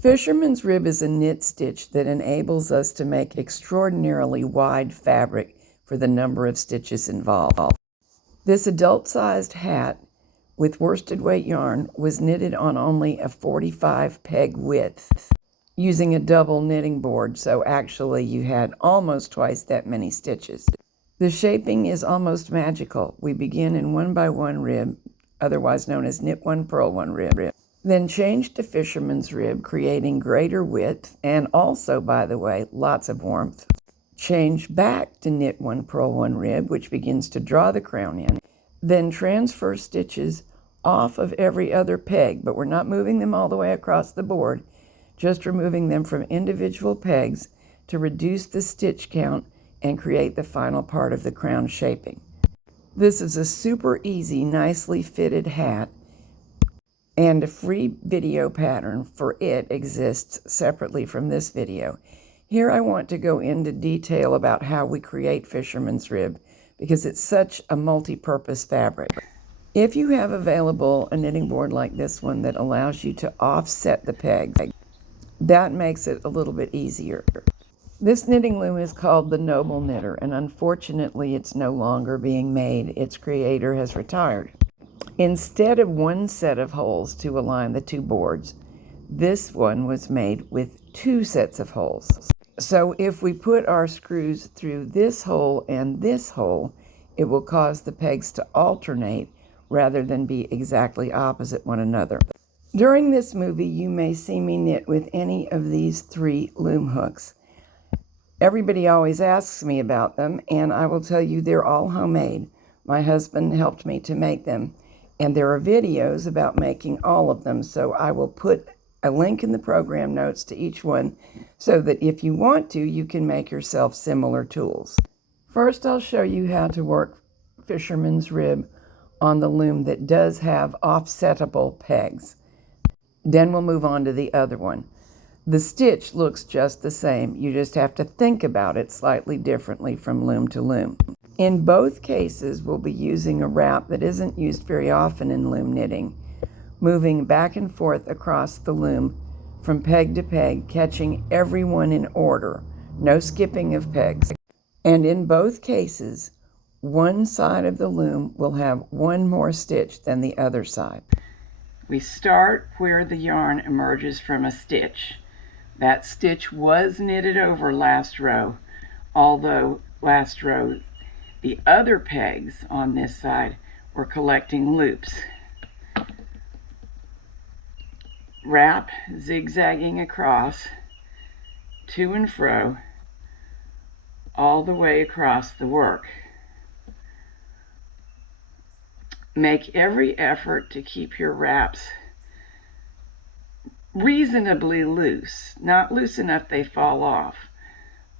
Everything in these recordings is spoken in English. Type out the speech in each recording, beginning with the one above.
Fisherman's Rib is a knit stitch that enables us to make extraordinarily wide fabric for the number of stitches involved. This adult-sized hat with worsted weight yarn was knitted on only a 45 peg width using a double knitting board, so actually you had almost twice that many stitches. The shaping is almost magical. We begin in 1x1 rib, otherwise known as knit 1 purl 1 rib. Then change to Fisherman's Rib, creating greater width and also, by the way, lots of warmth. Change back to knit 1 purl 1 rib, which begins to draw the crown in. Then transfer stitches off of every other peg, but we're not moving them all the way across the board, just removing them from individual pegs to reduce the stitch count and create the final part of the crown shaping. This is a super easy, nicely fitted hat, and a free video pattern for it exists separately from this video. Here I want to go into detail about how we create Fisherman's Rib because it's such a multi-purpose fabric. If you have available a knitting board like this one that allows you to offset the pegs, that makes it a little bit easier. This knitting loom is called the Noble Knitter, and unfortunately it's no longer being made. Its creator has retired. Instead of one set of holes to align the two boards, this one was made with two sets of holes. So if we put our screws through this hole and this hole, it will cause the pegs to alternate rather than be exactly opposite one another. During this movie, you may see me knit with any of these three loom hooks. Everybody always asks me about them, and I will tell you they're all homemade. My husband helped me to make them. And there are videos about making all of them, so I will put a link in the program notes to each one so that if you want to, you can make yourself similar tools. First, I'll show you how to work Fisherman's Rib on the loom that does have offsetable pegs. Then we'll move on to the other one. The stitch looks just the same. You just have to think about it slightly differently from loom to loom. In both cases, we'll be using a wrap that isn't used very often in loom knitting, moving back and forth across the loom from peg to peg, catching every one in order, no skipping of pegs. And in both cases, one side of the loom will have one more stitch than the other side. We start where the yarn emerges from a stitch. That stitch was knitted over last row, although last row the other pegs on this side were collecting loops. Wrap zigzagging across, to and fro, all the way across the work. Make every effort to keep your wraps reasonably loose, not loose enough they fall off.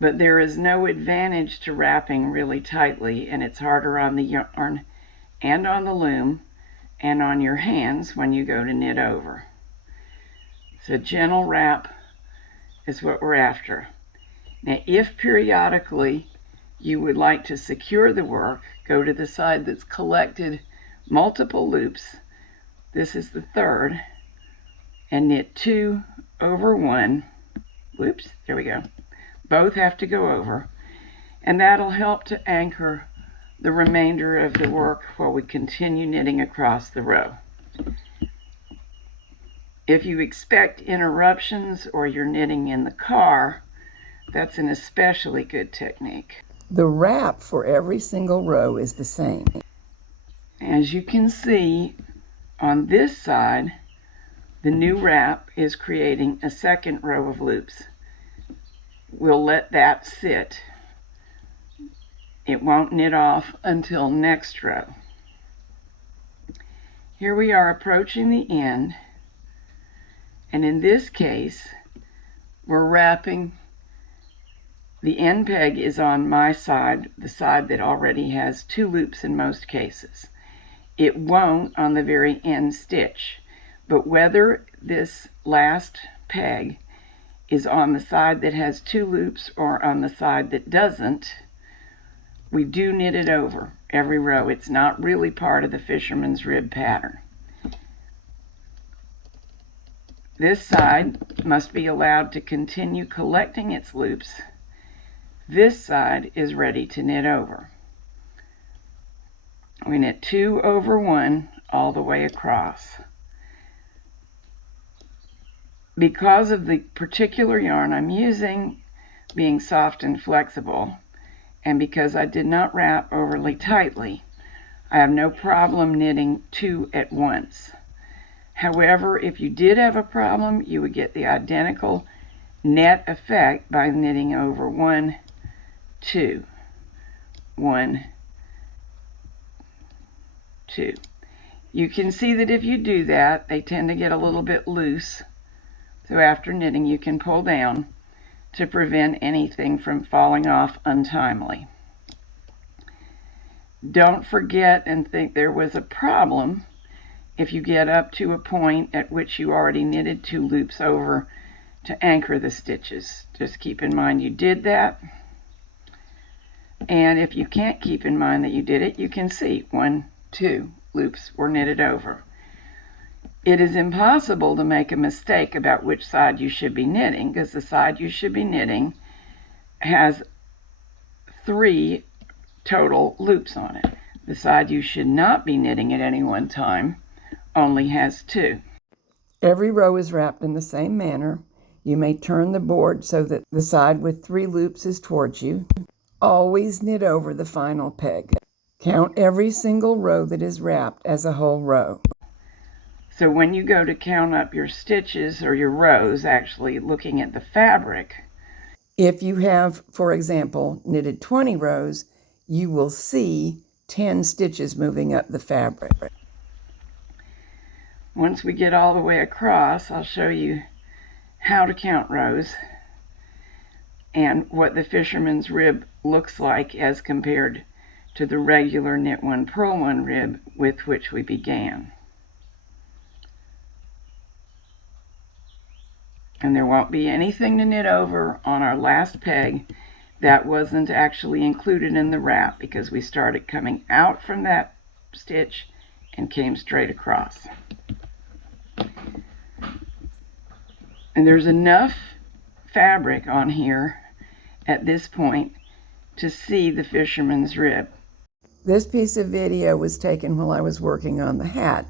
But there is no advantage to wrapping really tightly, and it's harder on the yarn and on the loom and on your hands when you go to knit over. So gentle wrap is what we're after. Now, if periodically you would like to secure the work, go to the side that's collected multiple loops. This is the third, and knit 2 over 1. Whoops, there we go. Both have to go over, and that'll help to anchor the remainder of the work while we continue knitting across the row. If you expect interruptions or you're knitting in the car, that's an especially good technique. The wrap for every single row is the same. As you can see on this side, the new wrap is creating a second row of loops. We'll let that sit. It won't knit off until next row. Here we are approaching the end, and in this case we're wrapping. The end peg is on my side, the side that already has 2 loops in most cases. It won't on the very end stitch, but whether this last peg is on the side that has 2 loops or on the side that doesn't, we do knit it over every row. It's not really part of the Fisherman's Rib pattern. This side must be allowed to continue collecting its loops. This side is ready to knit over. We knit 2 over 1 all the way across. Because of the particular yarn I'm using being soft and flexible, and because I did not wrap overly tightly, I have no problem knitting 2 at once. However, if you did have a problem, you would get the identical net effect by knitting over 1, 2, 1, 2. You can see that if you do that, they tend to get a little bit loose. So after knitting, you can pull down to prevent anything from falling off untimely. Don't forget and think there was a problem if you get up to a point at which you already knitted 2 loops over to anchor the stitches. Just keep in mind you did that. And if you can't keep in mind that you did it, you can see 1, 2 loops were knitted over. It is impossible to make a mistake about which side you should be knitting, because the side you should be knitting has 3 total loops on it. The side you should not be knitting at any one time only has 2. Every row is wrapped in the same manner. You may turn the board so that the side with 3 loops is towards you. Always knit over the final peg. Count every single row that is wrapped as a whole row. So when you go to count up your stitches or your rows, actually looking at the fabric, if you have, for example, knitted 20 rows, you will see 10 stitches moving up the fabric. Once we get all the way across, I'll show you how to count rows and what the Fisherman's Rib looks like as compared to the regular knit 1 purl 1 rib with which we began. And there won't be anything to knit over on our last peg that wasn't actually included in the wrap, because we started coming out from that stitch and came straight across. And there's enough fabric on here at this point to see the Fisherman's Rib. This piece of video was taken while I was working on the hat,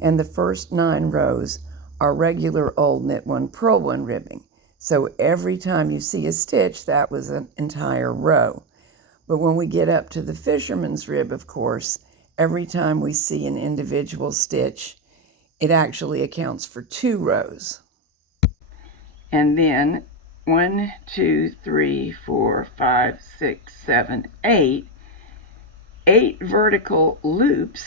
and the first 9 rows are regular old knit 1 purl 1 ribbing. So every time you see a stitch, that was an entire row. But when we get up to the Fisherman's Rib, of course, every time we see an individual stitch, it actually accounts for 2 rows. And then 1, 2, 3, 4, 5, 6, 7, 8 vertical loops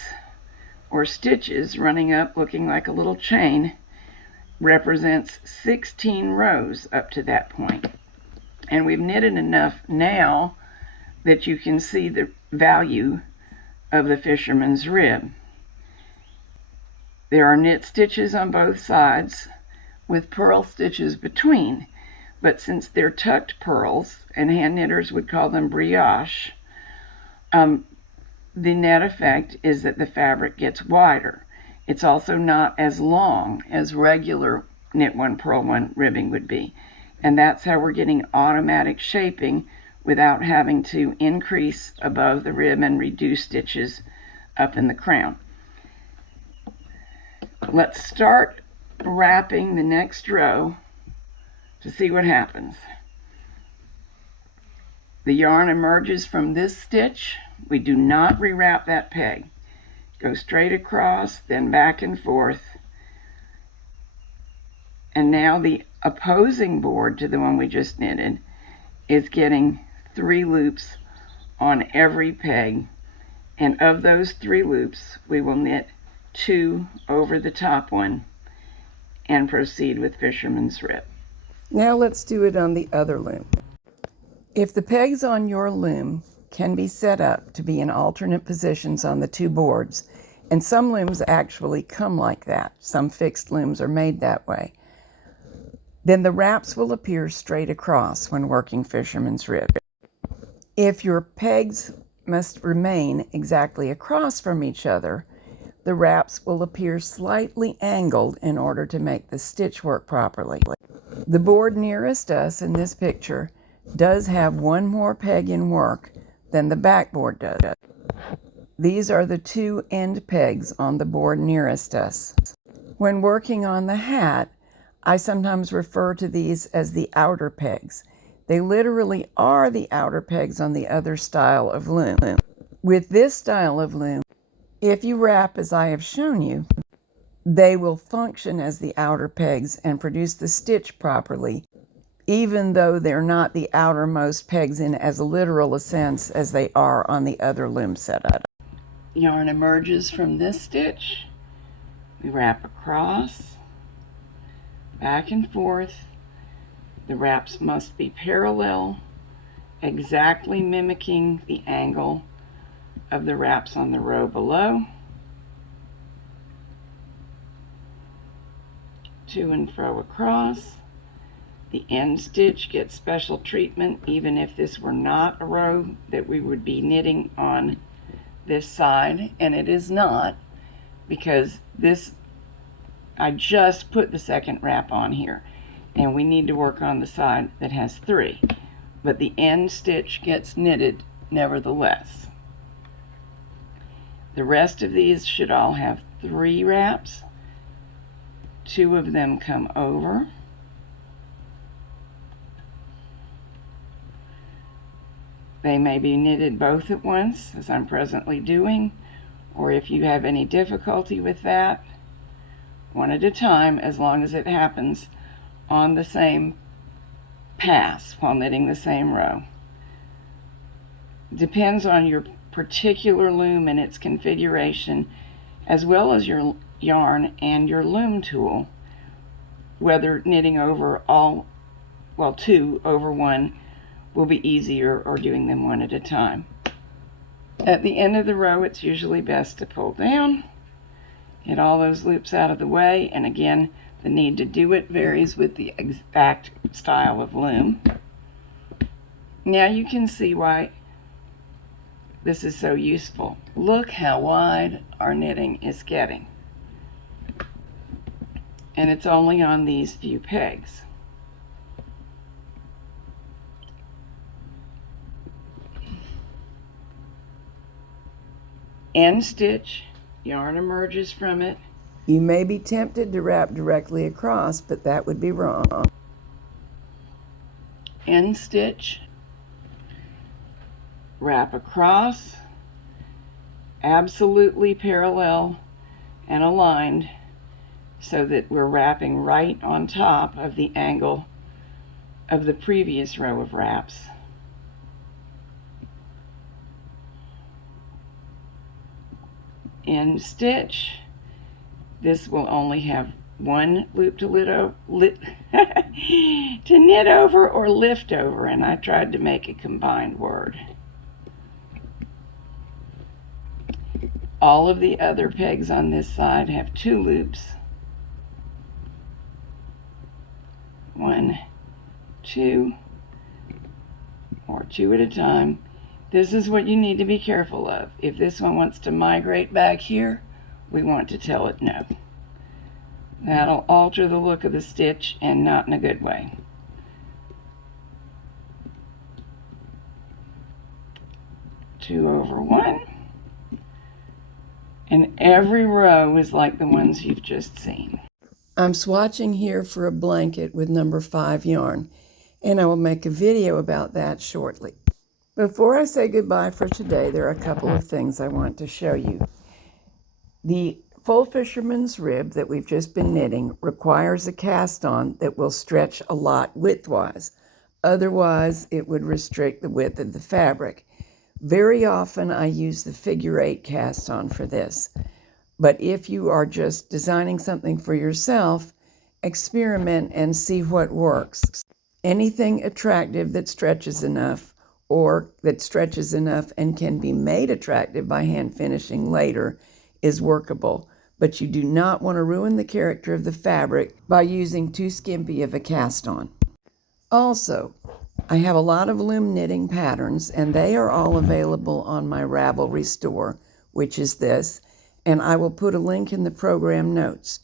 or stitches running up looking like a little chain represents 16 rows up to that point. And we've knitted enough now that you can see the value of the Fisherman's Rib. There are knit stitches on both sides with purl stitches between, but since they're tucked purls, and hand knitters would call them brioche, the net effect is that the fabric gets wider. It's also not as long as regular knit 1 purl 1 ribbing would be. And that's how we're getting automatic shaping without having to increase above the rib and reduce stitches up in the crown. Let's start wrapping the next row to see what happens. The yarn emerges from this stitch. We do not rewrap that peg. Go straight across, then back and forth. And now the opposing board to the one we just knitted is getting 3 loops on every peg. And of those 3 loops, we will knit 2 over the top one and proceed with Fisherman's Rib. Now let's do it on the other loom. If the pegs on your loom can be set up to be in alternate positions on the 2 boards, and some looms actually come like that, some fixed looms are made that way, then the wraps will appear straight across when working Fisherman's Rib. If your pegs must remain exactly across from each other, the wraps will appear slightly angled in order to make the stitch work properly. The board nearest us in this picture does have one more peg in work than the backboard does. These are the two end pegs on the board nearest us. When working on the hat, I sometimes refer to these as the outer pegs. They literally are the outer pegs on the other style of loom. With this style of loom, if you wrap as I have shown you, they will function as the outer pegs and produce the stitch properly, even though they're not the outermost pegs in as literal a sense as they are on the other loom setup. Yarn emerges from this stitch. We wrap across, back and forth. The wraps must be parallel, exactly mimicking the angle of the wraps on the row below. To and fro across. The end stitch gets special treatment even if this were not a row that we would be knitting on this side, and it is not, because this, I just put the second wrap on here, and we need to work on the side that has 3, but the end stitch gets knitted nevertheless. The rest of these should all have 3 wraps. 2 of them come over. They may be knitted both at once, as I'm presently doing, or if you have any difficulty with that, one at a time, as long as it happens on the same pass while knitting the same row. Depends on your particular loom and its configuration, as well as your yarn and your loom tool, whether knitting over all, well, 2 over 1 will be easier, or doing them one at a time. At the end of the row, it's usually best to pull down, get all those loops out of the way, and again, the need to do it varies with the exact style of loom. Now you can see why this is so useful. Look how wide our knitting is getting. And it's only on these few pegs. End stitch, yarn emerges from it. You may be tempted to wrap directly across, but that would be wrong. End stitch, wrap across, absolutely parallel and aligned so that we're wrapping right on top of the angle of the previous row of wraps. End stitch. This will only have one loop to knit over or lift over, and I tried to make a combined word. All of the other pegs on this side have 2 loops. 1, 2, or 2 at a time. This is what you need to be careful of. If this one wants to migrate back here, we want to tell it no. That'll alter the look of the stitch, and not in a good way. Two over 1. And every row is like the ones you've just seen. I'm swatching here for a blanket with number 5 yarn, and I will make a video about that shortly. Before I say goodbye for today, there are a couple of things I want to show you. The full Fisherman's Rib that we've just been knitting requires a cast on that will stretch a lot widthwise. Otherwise, it would restrict the width of the fabric. Very often I use the figure 8 cast on for this. But if you are just designing something for yourself, experiment and see what works. Anything attractive that stretches enough, or that stretches enough and can be made attractive by hand finishing later, is workable. But you do not want to ruin the character of the fabric by using too skimpy of a cast on. Also, I have a lot of loom knitting patterns, and they are all available on my Ravelry store, which is this, and I will put a link in the program notes.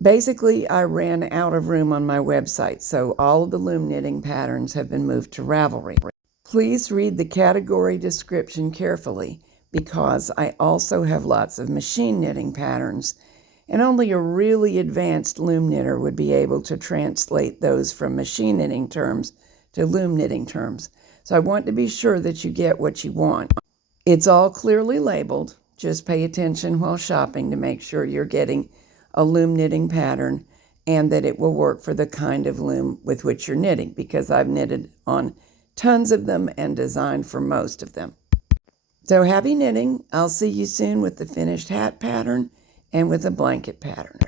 Basically, I ran out of room on my website, so all of the loom knitting patterns have been moved to Ravelry. Please read the category description carefully, because I also have lots of machine knitting patterns, and only a really advanced loom knitter would be able to translate those from machine knitting terms to loom knitting terms. So I want to be sure that you get what you want. It's all clearly labeled. Just pay attention while shopping to make sure you're getting a loom knitting pattern and that it will work for the kind of loom with which you're knitting, because I've knitted on tons of them and designed for most of them. So happy knitting. I'll see you soon with the finished hat pattern and with a blanket pattern.